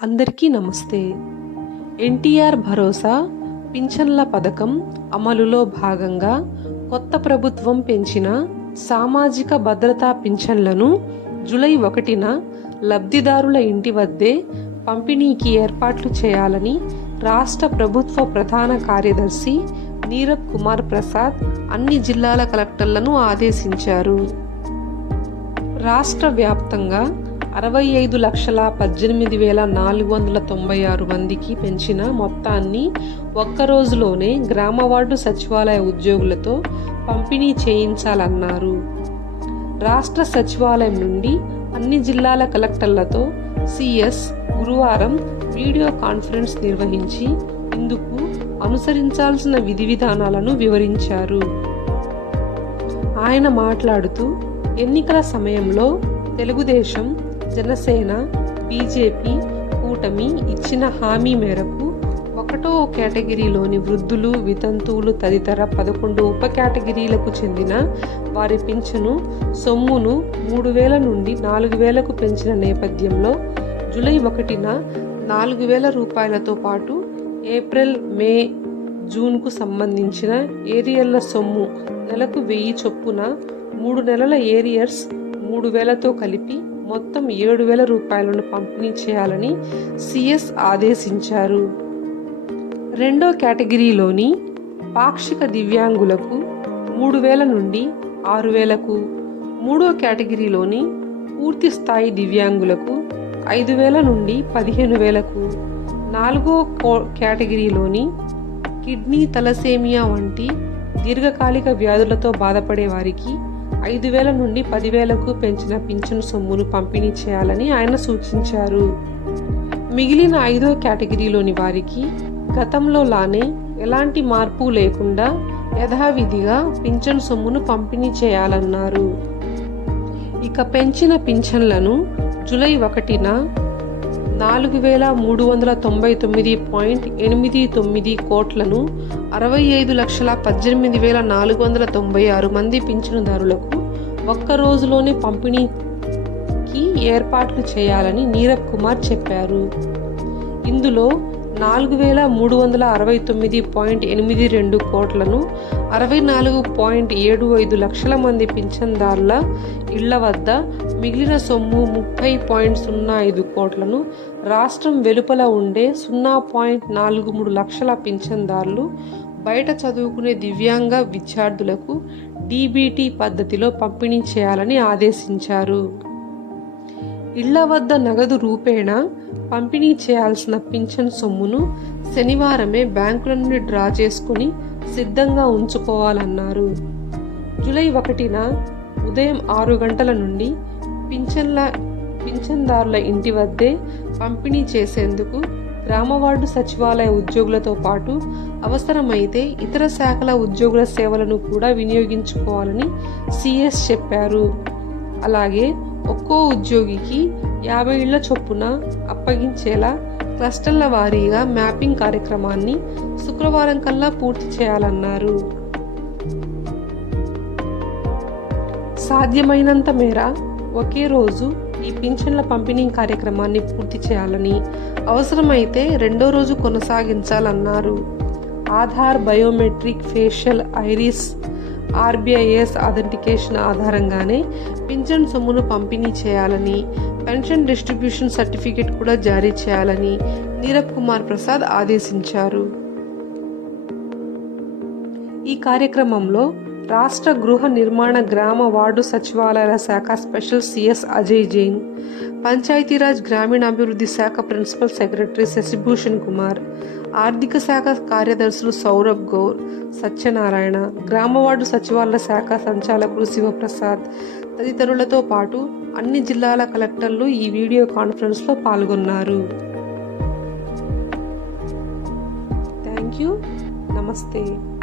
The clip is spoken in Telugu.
అందరికీ నమస్తే. ఎన్టీఆర్ భరోసా పింఛన్ల పథకం అమలులో భాగంగా కొత్త ప్రభుత్వం పెంచిన సామాజిక భద్రతా పింఛన్లను జూలై ఒకటిన లబ్ధిదారుల ఇంటి వద్దే పంపిణీకి ఏర్పాట్లు చేయాలని రాష్ట్ర ప్రభుత్వ ప్రధాన కార్యదర్శి నీరబ్ కుమార్ ప్రసాద్ అన్ని జిల్లాల కలెక్టర్లను ఆదేశించారు. రాష్ట్ర వ్యాప్తంగా అరవై ఐదు లక్షల పద్దెనిమిది వేల నాలుగు వందల తొంభై ఆరు మందికి పెంచిన మొత్తాన్ని ఒక్క రోజులోనే గ్రామ వార్డు సచివాలయ ఉద్యోగులతో పంపిణీ చేయించాలన్నారు. రాష్ట్ర సచివాలయం నుండి అన్ని జిల్లాల కలెక్టర్లతో సిఎస్ గురువారం వీడియో కాన్ఫరెన్స్ నిర్వహించి ఇందుకు అనుసరించాల్సిన విధి విధానాలను వివరించారు. ఆయన మాట్లాడుతూ ఎన్నికల సమయంలో తెలుగుదేశం జనసేన బీజేపీ కూటమి ఇచ్చిన హామీ మేరకు ఒకటో కేటగిరీలోని వృద్ధులు వితంతువులు తదితర పదకొండు ఉప కేటగిరీలకు చెందిన వారి పింఛను సొమ్మును మూడు వేల నుండి నాలుగు వేలకు పెంచిన నేపథ్యంలో జూలై ఒకటిన నాలుగు వేల రూపాయలతో పాటు ఏప్రిల్ మే జూన్కు సంబంధించిన ఏరియర్ల సొమ్ము నెలకు వెయ్యి చొప్పున మూడు నెలల ఏరియర్స్ మూడు వేలతో కలిపి మొత్తం ఏడు వేల రూపాయలను పంపిణీ చేయాలని సిఎస్ ఆదేశించారు. రెండో కేటగిరీలోని పాక్షిక దివ్యాంగులకు మూడు వేల నుండి ఆరు వేలకు మూడో కేటగిరీలోని పూర్తి స్థాయి దివ్యాంగులకు ఐదు వేల నుండి పదిహేను వేలకు నాలుగో కో- కేటగిరీలోని కిడ్నీ తలసేమియా వంటి దీర్ఘకాలిక వ్యాధులతో బాధపడే వారికి ఐదు వేల నుండి పదివేలకు పెంచిన పింఛను సొమ్మును పంపిణీ చేయాలని ఆయన సూచించారు. మిగిలిన ఐదో కేటగిరీలోని వారికి గతంలో లానే ఎలాంటి మార్పు లేకుండా యథావిధిగా పింఛను సొమ్మును పంపిణీ చేయాలన్నారు. ఇక పెంచిన పింఛన్లను జూలై ఒకటిన నాలుగు వేల మూడు వందల తొంభై తొమ్మిది పాయింట్ ఎనిమిది తొమ్మిది కోట్లను అరవై ఐదు లక్షల పద్దెనిమిది వేల నాలుగు వందల తొంభై ఆరు మంది పింఛనుదారులకు ఒక్క రోజులోనే పంపిణీకి ఏర్పాట్లు చేయాలని నీరబ్ కుమార్ చెప్పారు. ఇందులో నాలుగు వేల మూడు వందల అరవై తొమ్మిది పాయింట్ ఎనిమిది రెండు కోట్లను అరవై నాలుగు పాయింట్ ఏడు ఐదు లక్షల మంది పింఛన్దారుల ఇళ్ళ వద్ద మిగిలిన సొమ్ము ముప్పై పాయింట్ సున్నా ఐదు కోట్లను రాష్ట్రం వెలుపల ఉండే సున్నా పాయింట్ నాలుగు మూడు లక్షల పింఛన్దారులు బయట చదువుకునే దివ్యాంగ విద్యార్థులకు డీబీటీ పద్ధతిలో పంపిణీ చేయాలని ఆదేశించారు. ఇళ్ళ వద్ద నగదు రూపేణా పంపిణీ చేయాల్సిన పింఛన్ సొమ్మును శనివారమే బ్యాంకుల నుండి డ్రా చేసుకుని సిద్ధంగా ఉంచుకోవాలన్నారు. జూలై ఒకటిన ఉదయం ఆరు గంటల నుండి పింఛన్ల పింఛన్దారుల ఇంటి వద్దే పంపిణీ చేసేందుకు గ్రామవార్డు సచివాలయ ఉద్యోగులతో పాటు అవసరమైతే ఇతర శాఖల ఉద్యోగుల సేవలను కూడా వినియోగించుకోవాలని సిఎస్ చెప్పారు. అలాగే ఒక్కో ఉద్యోగికి యాభై ఇళ్ళ చొప్పున అప్పగించేలా క్లస్టర్ల వారీగా మ్యాపింగ్ కార్యక్రమాన్ని శుక్రవారం కల్లా పూర్తి చేయాలన్నారు. సాధ్యమైనంత మేర ఒకే రోజు ఈ పింఛన్ల పంపిణీ కార్యక్రమాన్ని పూర్తి చేయాలని అవసరమైతే రెండో రోజు కొనసాగించాలన్నారు. Aadhaar biometric facial iris RBIS authentication ఆధారంగానే పింఛన్ సొమ్మును పంపిణీ చేయాలని పెన్షన్ డిస్ట్రిబ్యూషన్ సర్టిఫికేట్ కూడా జారీ చేయాలని నీరబ్ కుమార్ ప్రసాద్ ఆదేశించారు. ఈ కార్యక్రమంలో రాష్ట్ర గృహ నిర్మాణ గ్రామ వార్డు సచివాలయాల శాఖ స్పెషల్ సిఎస్ అజయ్ జైన్ పంచాయతీరాజ్ గ్రామీణాభివృద్ధి శాఖ ప్రిన్సిపల్ సెక్రటరీ శశిభూషణ్ కుమార్ ఆర్థిక శాఖ కార్యదర్శులు సౌరభ్ గౌర్ సత్యనారాయణ గ్రామవార్డు సచివాలయ శాఖ సంచాలకులు శివప్రసాద్ తదితరులతో పాటు అన్ని జిల్లాల కలెక్టర్లు ఈ వీడియో కాన్ఫరెన్స్లో పాల్గొన్నారు. Thank you. నమస్తే.